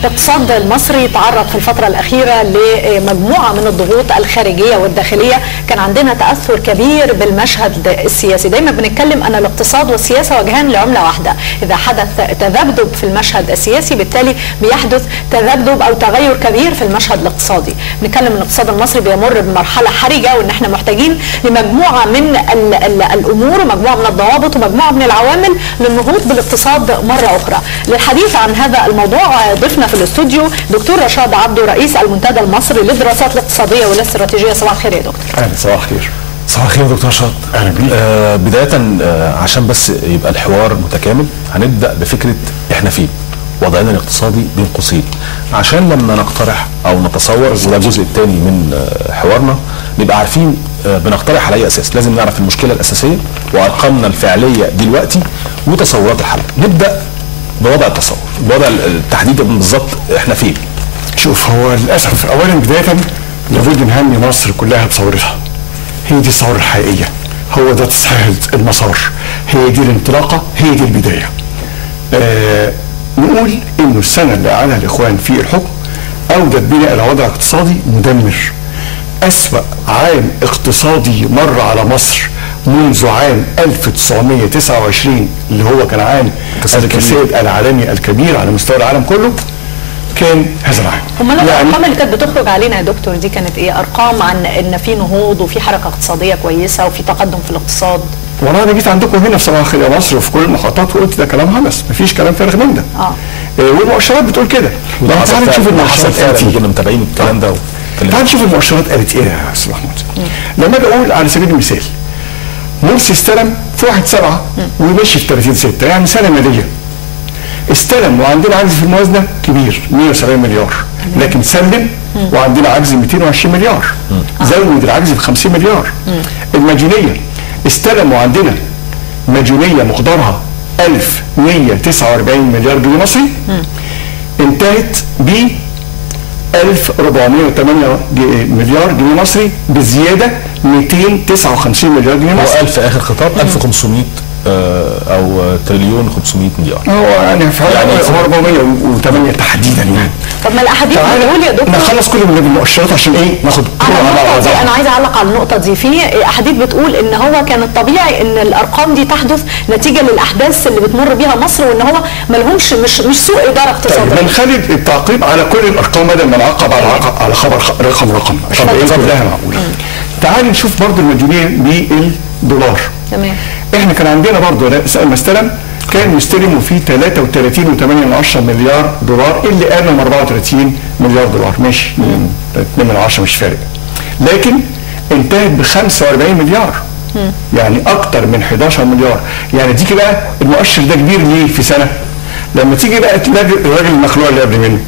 الاقتصاد المصري تعرض في الفترة الأخيرة لمجموعة من الضغوط الخارجية والداخلية، كان عندنا تأثر كبير بالمشهد السياسي. دايما بنتكلم أن الاقتصاد والسياسة وجهان لعملة واحدة، إذا حدث تذبذب في المشهد السياسي بالتالي بيحدث تذبذب أو تغير كبير في المشهد الاقتصادي. بنتكلم أن الاقتصاد المصري بيمر بمرحلة حرجة، وأن احنا محتاجين لمجموعة من الأمور ومجموعة من الضوابط ومجموعة من العوامل للنهوض بالاقتصاد مرة أخرى. للحديث عن هذا الموضوع ضفنا في الاستوديو دكتور رشاد عبده، رئيس المنتدى المصري للدراسات الاقتصاديه والاستراتيجيه. صباح الخير يا دكتور. اهلا، صباح الخير. صباح الخير يا دكتور رشاد. اهلا بيك. بدايه عشان بس يبقى الحوار متكامل، هنبدا بفكره احنا فين، وضعنا الاقتصادي بين قوسين، عشان لما نقترح او نتصور، وده الجزء الثاني من حوارنا، نبقى عارفين بنقترح على اي اساس. لازم نعرف المشكله الاساسيه وارقامنا الفعليه دلوقتي وتصورات الحل. نبدا بوضع التصور، بوضع التحديد بالظبط احنا فين. شوف، هو للاسف اولا بدايه لابد نهني مصر كلها بثورتها. هي دي الثوره الحقيقيه، هو ده تصحيح المسار، هي دي الانطلاقه، هي دي البدايه. نقول انه السنه اللي قعدها الاخوان في الحكم اودت بنا الى وضع اقتصادي مدمر. اسوأ عام اقتصادي مر على مصر منذ عام 1929 اللي هو كان عام الكساد العالمي الكبير على مستوى العالم كله، كان هذا العام. امال الارقام اللي كانت بتخرج علينا يا دكتور دي كانت ايه؟ ارقام عن ان في نهوض وفي حركه اقتصاديه كويسه وفي تقدم في الاقتصاد. والله انا جيت عندكم هنا في صباح الخير يا مصر وفي كل المحطات وقلت ده كلام هلس، مفيش كلام فارغ من ده. والمؤشرات بتقول كده. تعالى نشوف المؤشرات فعلا، كنا متابعين الكلام ده. تعالى نشوف المؤشرات قالت ايه يا استاذ محمود. لما اجي اقول على سبيل المثال مرسي استلم في 1/7 ومشي في 30/6، يعني سنه ماليه. استلم وعندنا عجز في الموازنه كبير 170 مليار، لكن سلم وعندنا عجز 220 مليار، زود العجز ب 50 مليار. المديونيه استلم وعندنا مديونيه مقدارها 1149 مليار جنيه مصري، انتهت ب 1408 مليار جنيه مصري بزياده 259 مليار جنيه مصري. هو 1000 اخر خطاب 1500 او تريليون 500 مليار. هو يعني في يعني 408 تحديدا يعني. طب ما الاحاديث بتقول يا دكتور نخلص كل من المؤشرات عشان ايه ناخد انا عايزه اعلق على النقطه دي. في احاديث بتقول ان هو كان الطبيعي ان الارقام دي تحدث نتيجه للاحداث اللي بتمر بيها مصر، وان هو ما لهمش مش سوء اداره اقتصاديه. طيب بنخلي التعقيب على كل الارقام بدل ما نعقب على خبر رقم عشان ايه كلها معقوله. تعال نشوف برضه المديونيه بالدولار. تمام. احنا كان عندنا برضه لما استلم كان مستلم فيه 33.8 مليار دولار، اللي قالوا 34 مليار دولار، ماشي 2 مش فارق، لكن انتهت ب 45 مليار، يعني اكتر من 11 مليار. يعني دي كده المؤشر ده كبير ليه في سنه؟ لما تيجي بقى تلاقي الراجل المخلوع اللي قبل منه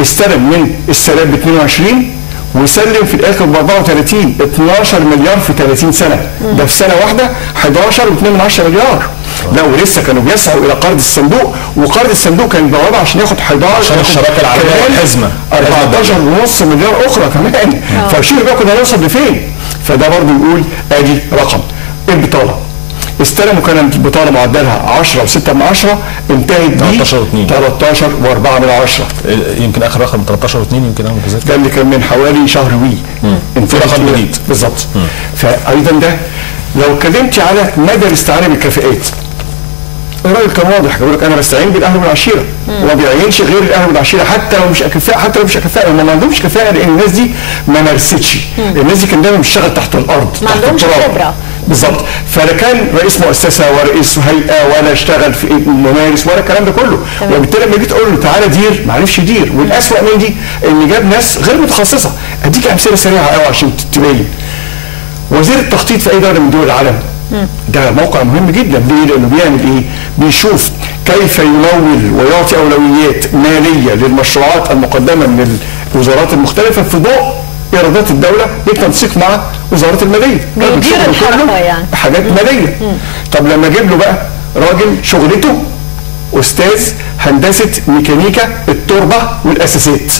استلم من السلام ب 22 وسلم في الاخر ب 34، 12 مليار في 30 سنه، ده في سنه واحده 11.2 مليار. لا ولسه كانوا بيسعوا الى قرض الصندوق، وقرض الصندوق كان بوابه عشان ياخد 11 عشان الشراكه العالميه والحزمه 14.5 مليار اخرى كمان. فشوف بقى كنا هنوصل لفين. فده برضه يقول ادي رقم. البطاله استلموا كانت البطاله معدلها 10 و6، انتهت ب 13.4. يمكن اخر رقم 13.2 يمكن انا متذكر، ده اللي كان من حوالي شهر في رقم جديد بالظبط. فايضا ده لو اتكلمتي على مدى الاستعانه بالكفاءات، الراجل كان واضح بيقول لك انا بستعين بالاهل والعشيره، وما بيعينش غير الاهل والعشيره حتى لو مش اكفاء، هم ما عندهمش كفاءه لان الناس دي ما مارستش. الناس دي كان دايما بتشتغل تحت الارض، ما عندهمش خبره بالظبط. فلا كان رئيس مؤسسه ولا رئيس هيئه ولا اشتغل في ممارس ولا الكلام ده كله، وبالتالي لما جيت اقول له تعالى دير ما عرفش يدير. والاسوأ من دي ان جاب ناس غير متخصصه. اديك امثله سريعه قوي عشان تبين. وزير التخطيط في اي دوله من دول العالم ده موقع مهم جدا. ليه؟ لانه بيعمل ايه؟ بيشوف كيف يمول ويعطي اولويات ماليه للمشروعات المقدمه من الوزارات المختلفه في ضوء ايرادات الدوله بالتنسيق مع وزاره الماليه. بيدير الحركه يعني حاجات ماليه. طب لما اجيب له بقى راجل شغلته استاذ هندسه ميكانيكا التربه والاساسات،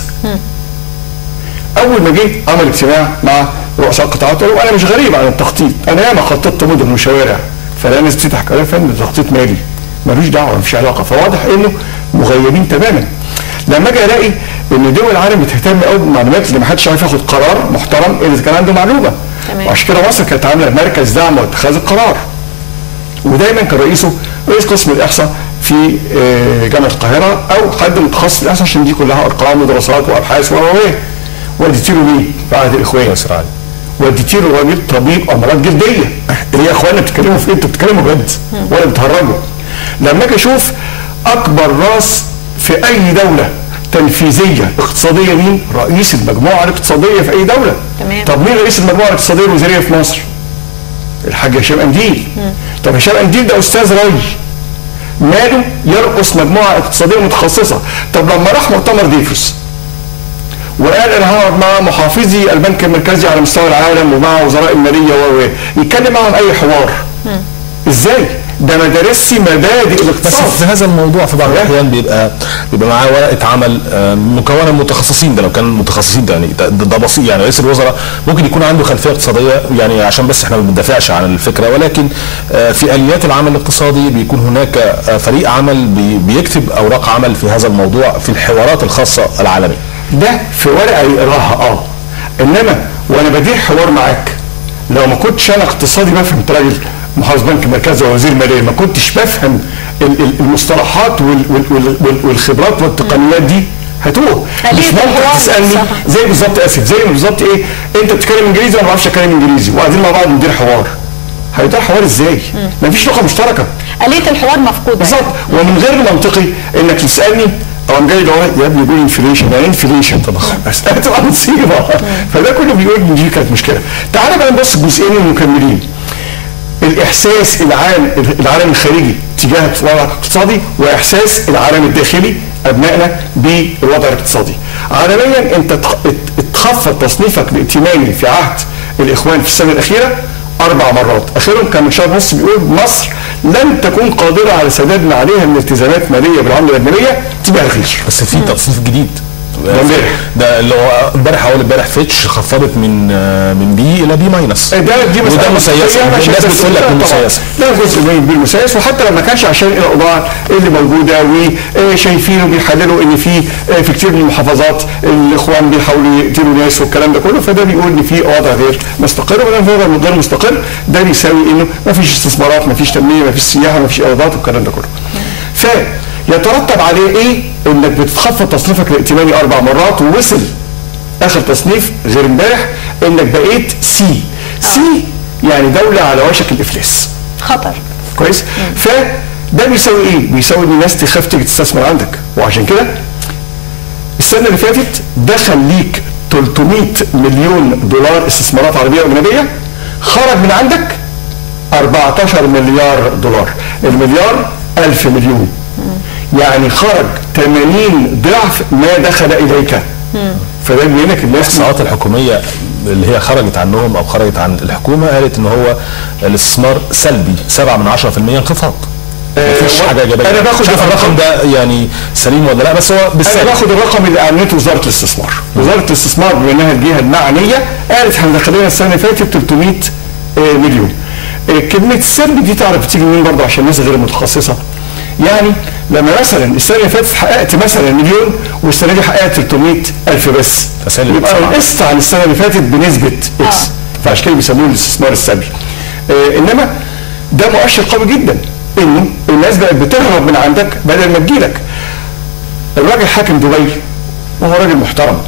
اول ما جه عمل اجتماع مع رؤساء القطاعات قالوا انا مش غريب عن التخطيط، انا ياما خططت مدن وشوارع. فلا ناس بتضحك، قالوا يا فندم تخطيط مالي، ملوش دعوه، مفيش علاقه. فواضح انه مغيبين تماما. لما اجي الاقي ان دول العالم بتهتم قوي بالمعلومات اللي ما حدش عارف ياخد قرار محترم الا اذا كان عنده معلومه. وعشان كده مصر كانت عامله مركز دعم واتخاذ القرار، ودايما كان رئيسه رئيس قسم الاحصاء في جامعه القاهره او حد متخصص في الاحصاء، عشان دي كلها ارقام ودراسات وابحاث واديت له مين في عهد الاخوان؟ وديت له راجل طبيب امراض جلديه. يا اخوانا بتتكلموا في ايه؟ انتوا بتتكلموا بجد ولا بتهرجوا؟ لما اجي اشوف اكبر راس في اي دوله تنفيذيه اقتصاديه مين؟ رئيس المجموعه الاقتصاديه في اي دوله. تمام. طب مين رئيس المجموعه الاقتصاديه الوزاريه في مصر؟ الحاج هشام قنديل. طب هشام قنديل ده استاذ ري، ماله يرقص مجموعه اقتصاديه متخصصه؟ طب لما راح مؤتمر ديفوس وقال انا هقعد مع محافظي البنك المركزي على مستوى العالم ومع وزراء الماليه يتكلم معهم اي حوار، ازاي؟ ده ما درسش مبادئ الاقتصاد. بس في هذا الموضوع في بعض الاحيان بيبقى معاه ورقه عمل مكونه من متخصصين. ده لو كان متخصصين ده يعني ده بسيط، يعني رئيس الوزراء ممكن يكون عنده خلفيه اقتصاديه، يعني عشان بس احنا ما بندافعش عن الفكره، ولكن في اليات العمل الاقتصادي بيكون هناك فريق عمل بيكتب اوراق عمل في هذا الموضوع في الحوارات الخاصه العالميه. ده في ورقه يقراها انما وانا بدير حوار معاك لو ما كنتش انا اقتصادي بفهم، انت راجل محافظ بنك مركزي ووزير ماليه، ما كنتش بفهم المصطلحات والخبرات والتقنيات دي هتوه. مش ممكن تسالني زي بالظبط، اسف، زي بالظبط ايه؟ انت بتتكلم انجليزي وانا ما بعرفش اتكلم انجليزي وقاعدين مع بعض ندير حوار. هيدير حوار ازاي؟ ما فيش لغه مشتركه. آلية الحوار مفقوده بالظبط. ومن غير منطقي انك تسالني او جاي يا ابني يقول انفليشن، يعني انفليشن تضخم، بس هتبقى مصيبه. فده كله بيقول ان دي كانت مشكله. تعالى بقى نبص الجزئين المكملين. الاحساس العالم الخارجي تجاه الوضع الاقتصادي، واحساس العالم الداخلي ابنائنا بالوضع الاقتصادي. عالميا انت اتخفض تصنيفك الائتماني في عهد الاخوان في السنه الاخيره 4 مرات، اخرهم كان من شهر ونص بيقول مصر لن تكون قادره على سداد ما عليها من التزامات ماليه بالعمله الاجنبيه تجاه الغير. بس في تصنيف جديد ده اللي هو امبارح اول امبارح فيتش خفضت من بي الى بي ماينس. دي وده مسيسه، الناس بتقول لك مسيسه. لا جزء من المسيس، وحتى لما كانش عشان الاوضاع اللي موجوده وشايفين وبيحللوا ان في كتير من المحافظات الاخوان بيحاولوا يقتلوا ناس والكلام ده كله، فده بيقول ان في وضع غير مستقر، وده وضع غير مستقر ده بيساوي انه ما فيش استثمارات، ما فيش تنميه، ما فيش سياحه، ما فيش ايرادات والكلام ده كله. يترتب عليه ايه؟ انك بتتخفض تصنيفك الائتماني 4 مرات، ووصل اخر تصنيف غير امبارح انك بقيت سي. سي يعني دوله على وشك الافلاس، خطر. كويس؟ فده بيساوي ايه؟ بيساوي ان الناس تخاف تيجي تستثمر عندك، وعشان كده السنه اللي فاتت دخل ليك 300 مليون دولار استثمارات عربيه واجنبيه، خرج من عندك 14 مليار دولار. المليار 1000 مليون، يعني خرج 80 ضعف ما دخل اليك. فده بيقول لك الناس الاحصاءات الحكوميه اللي هي خرجت عنهم او خرجت عن الحكومه قالت ان هو الاستثمار سلبي 7% انخفاض. مفيش حاجه ايجابيه. انا باخد الرقم ده يعني سليم ولا لا، بس هو انا باخد الرقم اللي اعلنته وزاره الاستثمار. وزاره الاستثمار بما انها الجهه المعنيه قالت احنا دخلنا السنه اللي فاتت 300 مليون. كلمه السلبي دي تعرف بتيجي منين برضه عشان الناس غير متخصصه؟ يعني لما مثلا السنه اللي فاتت حققت مثلا مليون والسنه دي حققت 300,000 بس، يبقى نقصت عن السنه اللي فاتت بنسبه اكس. فعشان كده بيسموه الاستثمار السلبي. انما ده مؤشر قوي جدا انه الناس بقت بتهرب من عندك بدل ما تجيلك. الراجل حاكم دبي وهو راجل محترم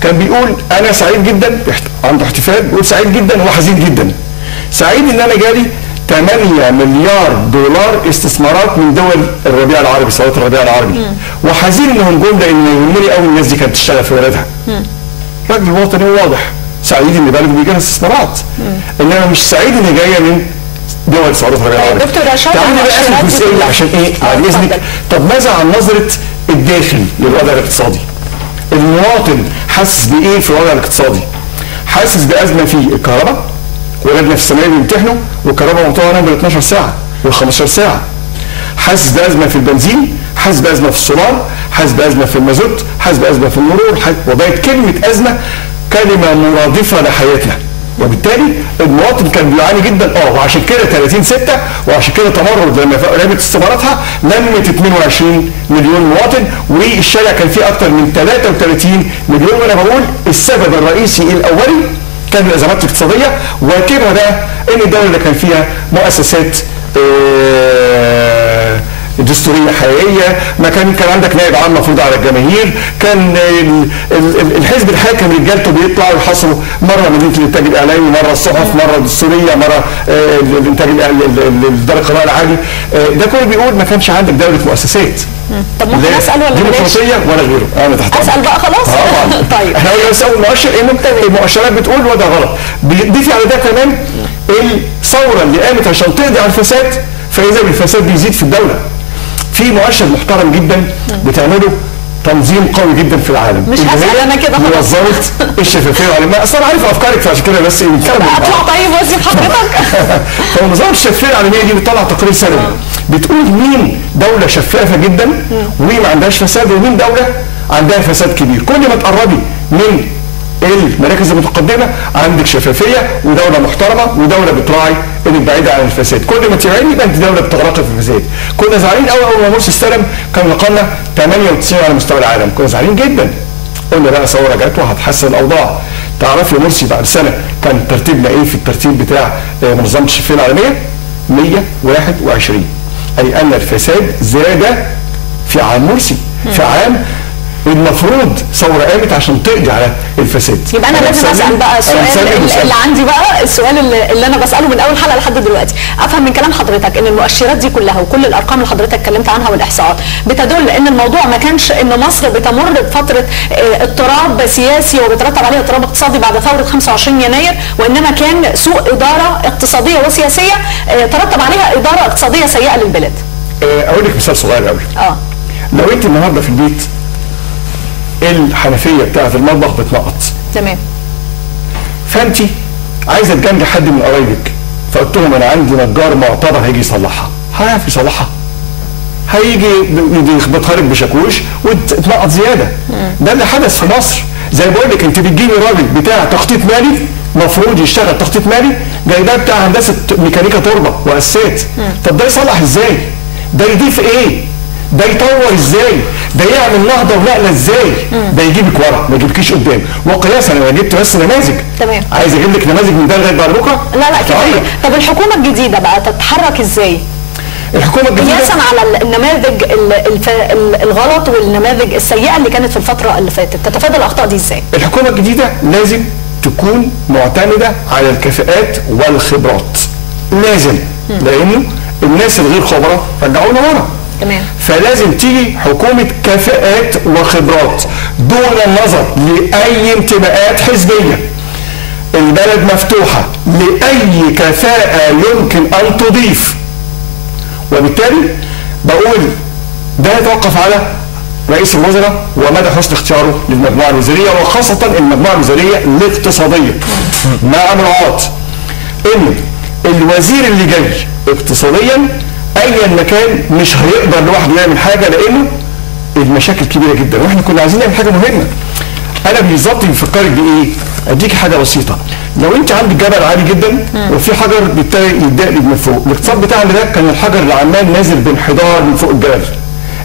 كان بيقول انا سعيد جدا، عنده احتفال بيقول سعيد جدا وحزين جدا. سعيد ان انا جالي 8 مليار دولار استثمارات من دول الربيع العربي، ثورات الربيع العربي، وحزين انهم جم لان يهمني قوي الناس دي كانت تشتغل في بلدها. راجل وطني واضح، سعيد ان بلده بيجي لها استثمارات، انما مش سعيد ان جايه من دول ثورات الربيع العربي. دكتور رشاد، تعالى بقى اخر جزئيه عشان ايه؟ بعد اذنك. طب ماذا عن نظره الداخل للوضع الاقتصادي؟ المواطن حاسس بايه في الوضع الاقتصادي؟ حاسس بازمه في الكهرباء، ولادنا في الثانويه بيمتحنوا والكهرباء مقطوعه عنهم بال 12 ساعه وال 15 ساعه. حاسس بازمه في البنزين، حاسس بازمه في السولار، حاسس بازمه في المازوت، حاسس بازمه في المرور، وبقت كلمه ازمه كلمه مرادفه لحياتنا. وبالتالي المواطن كان بيعاني جدا وعشان كده 30/6 وعشان كده تمرد لما رمت استثماراتها لمت 22 مليون مواطن، والشارع كان فيه اكثر من 33 مليون. وانا بقول السبب الرئيسي الاولي كان الازمات الاقتصاديه، واكبها بقى ان الدوله اللي كان فيها مؤسسات دستوريه حقيقيه، ما كان عندك نائب عام مفروض على الجماهير، كان الحزب الحاكم رجالته بيطلعوا يحاصروا مره مدينه الانتاج الاعلامي، مره الصحف، مره الدستوريه، مره الانتاج دار القضاء العالي. ده كله بيقول ما كانش عندك دوله مؤسسات. طب ممكن اسال ولا ديمقراطيه ولا غيره؟ انا تحت اسال بقى خلاص. طيب احنا بس اول مؤشر انه المؤشرات بتقول وده غلط. ضيفي على ده كمان الثوره اللي قامت عشان تقضي على الفساد، فاذا بالفساد بيزيد في الدوله. في مؤشر محترم جدا بتعمله تنظيم قوي جدا في العالم، مش هسأل انا كده خلاص. منظمه الشفافيه والعلماء، اصل انا عارف افكارك فعشان كده بس اطلع طيب واسيب حضرتك. فنظام الشفافيه العالميه دي بتطلع تقرير سنوي بتقول مين دوله شفافه جدا ومين ما عندهاش فساد ومين دوله عندها فساد كبير. كل ما تقربي من المراكز المتقدمه عندك شفافيه ودوله محترمه ودوله بتراعي انك بعيده عن الفساد. كل ما تبعدي يبقى انت دوله بتغرقي في الفساد. كنا زعلانين قوي اول ما مرسي استلم كان رقمنا 98 على مستوى العالم، كنا زعلانين جدا. قلنا بقى ثوره جت وهتحسن الاوضاع. تعرف يا مرسي بعد سنه كان ترتيبنا ايه في الترتيب بتاع منظمه الشفافيه العالميه؟ 121. اي ان الفساد زاد في عام مرسي، في عام المفروض ثوره قامت عشان تقضي على الفساد. يبقى انا لازم اسال بقى السؤال اللي عندي بقى، السؤال اللي انا بساله من اول حلقه لحد دلوقتي، افهم من كلام حضرتك ان المؤشرات دي كلها وكل الارقام اللي حضرتك اتكلمت عنها والاحصاءات بتدل ان الموضوع ما كانش ان مصر بتمر بفتره اضطراب سياسي وبيترتب عليها اضطراب اقتصادي بعد ثوره 25 يناير، وانما كان سوء اداره اقتصاديه وسياسيه ترتب عليها اداره اقتصاديه سيئه للبلاد. اقول لك مثال صغير قوي. لو انت النهارده في البيت الحنفيه بتاعت المطبخ بتنقط، تمام، فانت عايزه تجنجي حد من قرايبك، فقلت لهم انا عندي نجار معتبر هيجي يصلحها، هيعرف يصلحها؟ هيجي يخبطها لك بشاكوش وتنقط زياده. ده اللي حدث في مصر. زي بقول لك انت بتجيبي راجل بتاع تخطيط مالي مفروض يشتغل تخطيط مالي، جايباه بتاع هندسه ميكانيكا تربه واسات. طب ده يصلح ازاي؟ ده يضيف ايه؟ ده يطور ازاي؟ ده يعمل نهضه ونقله ازاي؟ ده يجيبك ورا ما يجيبكيش قدام. وقياسا انا جبت بس نماذج، تمام، عايز اجيب لك نماذج من ده لغايه بعد بكره؟ لا كفايه. طب الحكومه الجديده بقى تتحرك ازاي؟ الحكومه الجديده قياسا على النماذج الغلط والنماذج السيئه اللي كانت في الفتره اللي فاتت، تتفادى الاخطاء دي ازاي؟ الحكومه الجديده لازم تكون معتمده على الكفاءات والخبرات، لازم، لانه الناس الغير خبراء رجعونا ورا. تمام. فلازم تيجي حكومه كفاءات وخبرات دون النظر لاي انتماءات حزبيه. البلد مفتوحه لاي كفاءه يمكن ان تضيف، وبالتالي بقول ده يتوقف على رئيس الوزراء ومدى حسن اختياره للمجموعه الوزاريه، وخاصه المجموعه الوزاريه الاقتصاديه، مع مراعاه ان الوزير اللي جاي اقتصاديا ايا مكان مش هيقدر لوحده يعمل حاجه، لانه المشاكل كبيره جدا، واحنا كنا عايزين نعمل حاجه مهمه. انا بالظبط بيفكرك بايه؟ اديكي حاجه بسيطه. لو انت عندك جبل عالي جدا وفي حجر بيبتدي يتدقلب من فوق، الاقتصاد بتاعنا ده كان الحجر اللي عمال نازل بانحدار من فوق الجبل.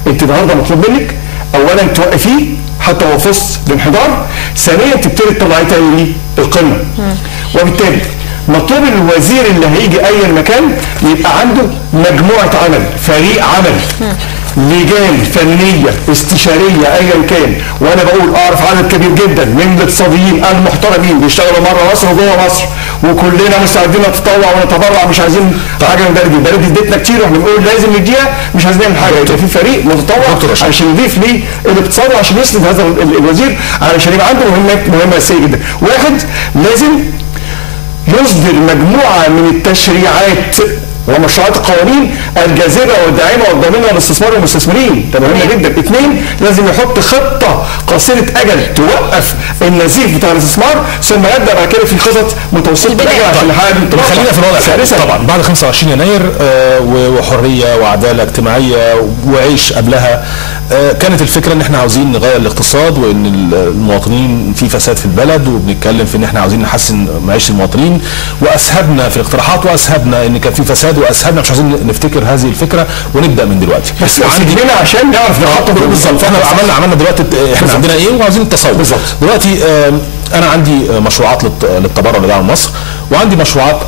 انت النهارده مطلوب منك اولا توقفيه حتى هو في وسط الانحدار، ثانيا تبتدي تطلعيه تاني القمه. وبالتالي مطلوب الوزير اللي هيجي اي مكان يبقى عنده مجموعه عمل، فريق عمل، لجان فنيه استشاريه ايا كان. وانا بقول اعرف عدد كبير جدا من الاقتصاديين المحترمين بيشتغلوا بره مصر وجوه مصر، وكلنا مستعدين نتطوع ونتبرع، مش عايزين حاجه من بلدي. البلد ادتنا كتير واحنا بنقول لازم نديها، مش عايزين نعمل حاجه. يبقى في فريق متطوع عشان يضيف ليه الاقتصاد وعشان يسند هذا الوزير، علشان يبقى عنده مهمه اساسيه جدا. واحد، لازم يصدر مجموعه من التشريعات ومشروعات القوانين الجاذبه والداعمه والضامنه للاستثمار والمستثمرين، ده مهم جدا. اثنين، لازم يحط خطه قصيره اجل توقف النزيف بتاع الاستثمار، ثم يبدا بعد كده في خطط متوسطه الاجل عشان نحقق الانطلاقه. خلينا في الوضع طبعا بعد 25 يناير وحريه وعداله اجتماعيه وعيش قبلها. كانت الفكره ان احنا عاوزين نغير الاقتصاد، وان المواطنين في فساد في البلد، وبنتكلم في ان احنا عاوزين نحسن معيشه المواطنين، واسهبنا في الاقتراحات واسهبنا ان كان في فساد، واسهبنا مش عايزين نفتكر هذه الفكره ونبدا من دلوقتي. بس عندنا عشان نعرف نخطط بالظبط. فاحنا عملنا دلوقتي احنا عندنا ايه وعاوزين التصور بالظبط. دلوقتي انا عندي مشروعات للتبرع لدعم مصر، وعندي مشروعات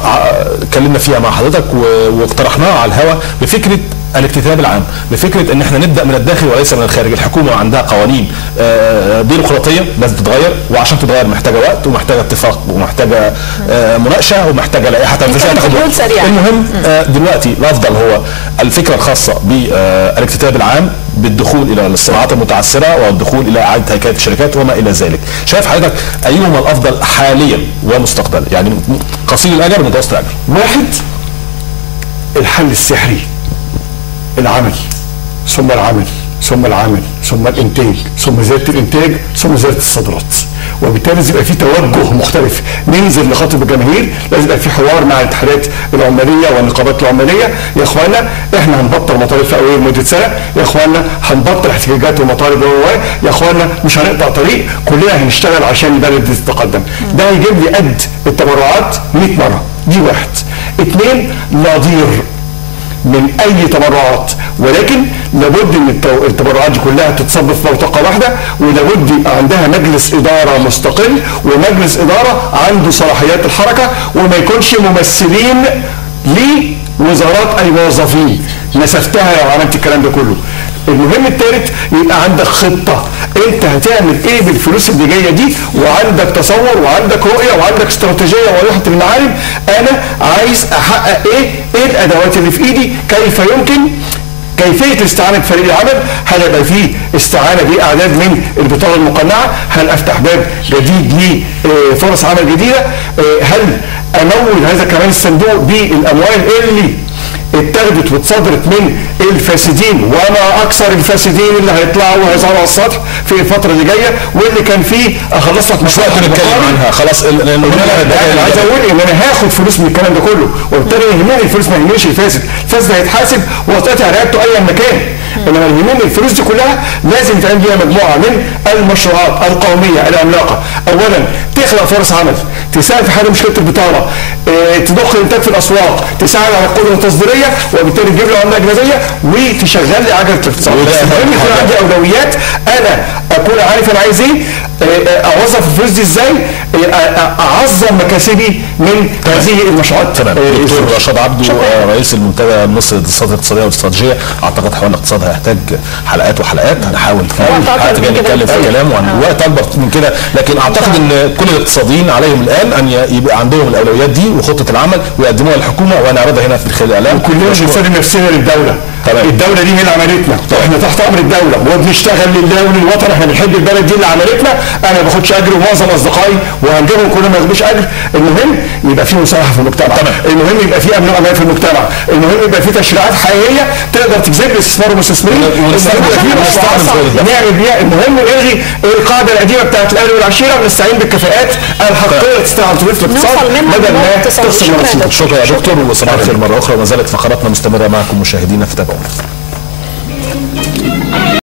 اتكلمنا فيها مع حضرتك واقترحناها على الهواء بفكره الاكتتاب العام، بفكره ان احنا نبدا من الداخل وليس من الخارج. الحكومه عندها قوانين بيروقراطيه لازم تتغير، وعشان تتغير محتاجه وقت ومحتاجه اتفاق ومحتاجه مناقشه ومحتاجه لائحه تنفيذيه تاخد وقت. المهم دلوقتي الافضل هو الفكره الخاصه بالاكتتاب العام بالدخول الى الصناعات المتعثره والدخول الى اعاده هيكله الشركات وما الى ذلك. شايف حضرتك ايهما الافضل حاليا ومستقبلا، يعني قصير الاجل ومتوسط الاجل؟ واحد، الحل السحري، العمل ثم العمل ثم العمل ثم الانتاج ثم زياده الانتاج ثم زياده الصادرات، وبالتالي لازم يبقى في توجه مختلف. ننزل نخاطب الجماهير، لازم يبقى في حوار مع الاتحادات العماليه والنقابات العماليه. يا اخوانا احنا هنبطل مطالب فئويه لمده سنه، يا اخوانا هنبطل احتجاجات ومطالب يا اخوانا مش هنقطع طريق، كلنا هنشتغل عشان البلد دي تتقدم. ده هيجيب لي قد التبرعات 100 مره. دي واحد. اثنين، نظير من اي تبرعات، ولكن لابد ان التبرعات دي كلها تتصب في بوتقه واحده، ولابد يبقى عندها مجلس اداره مستقل، ومجلس اداره عنده صلاحيات الحركه، وما يكونش ممثلين لوزارات اي موظفين. نسفتها لو عملت الكلام ده كله. المهم الثالث، يبقى عندك خطه انت هتعمل ايه بالفلوس اللي جايه دي، وعندك تصور وعندك رؤيه وعندك استراتيجيه واضحه المعالم. انا عايز احقق ايه الادوات اللي في ايدي، كيف يمكن كيفيه الاستعانه بفريق العمل. هل يبقى فيه استعانه باعداد من البطاله المقنعه؟ هل افتح باب جديد لفرص عمل جديده؟ هل امول هذا كمان الصندوق بالاموال اللي اتخذت واتصدرت من الفاسدين، وما اكثر الفاسدين اللي هيطلعوا وهيظهروا على السطح في الفتره اللي جايه، واللي كان فيه اخلص لك مشروع نتكلم عنها خلاص. انا عايز اقول ان انا هاخد فلوس من الكلام ده كله، وبالتالي يهمني الفلوس ما يهمنيش الفاسد. الفاسد هيتحاسب وهتقطع رقبته اي مكان، انما يهمني الفلوس دي كلها لازم تعمل بيها مجموعه من المشروعات القوميه العملاقه. اولا تخلق فرص عمل، تساعد في حل مشكله البطاله، تضخ الانتاج في الاسواق، تساعد على القدره التصديريه، وبالتالي تجيب لي عمله اجنبيه وتشغل لي عجله الاقتصاد. بس المهم يكون عندي اولويات، انا اكون عارف انا عايز ايه، اوظف الفلوس دي ازاي، اعظم مكاسبي من هذه المشروعات. تمام. دكتور رشاد عبده رئيس المنتدى المصري للدراسات الاقتصاديه والاستراتيجيه. اعتقد حوار الاقتصاد هيحتاج حلقات وحلقات، هنحاول في حلقات جايه نتكلم في كلام وعن وقت اكبر من كده، لكن اعتقد ان كل الاقتصاديين عليهم الان ان يبقى عندهم الاولويات دي وخطه العمل ويقدموها للحكومه ونعرضها هنا في خلال الاعلام. وكلنا بنسلم نفسنا للدوله. طبعا. الدوله دي هي اللي عملتنا، احنا تحت امر الدوله وبنشتغل لله وللوطن، احنا بنحب البلد دي اللي عملتنا. انا ما باخدش اجر ومعظم اصدقائي وهنجيبهم كلهم ما ياخدوش اجر. المهم يبقى في مساحه في المجتمع. طبعا. المهم يبقى في امن وامان في المجتمع. المهم يبقى في تشريعات حقيقيه تقدر تجذب الاستثمار والمستثمرين. نعمل بيها. المهم نلغي القاعده القديمه بتاعت الاهل والعشيره ونستعين بالكفاءات الحقيقيه تستعمل تضيف الاقتصاد بدل ما تفصل. شكرا يا دكتور، وصباح الخير مره اخرى، وما زالت فقراتنا مستمره معكم مشاهدينا، في تابعونا.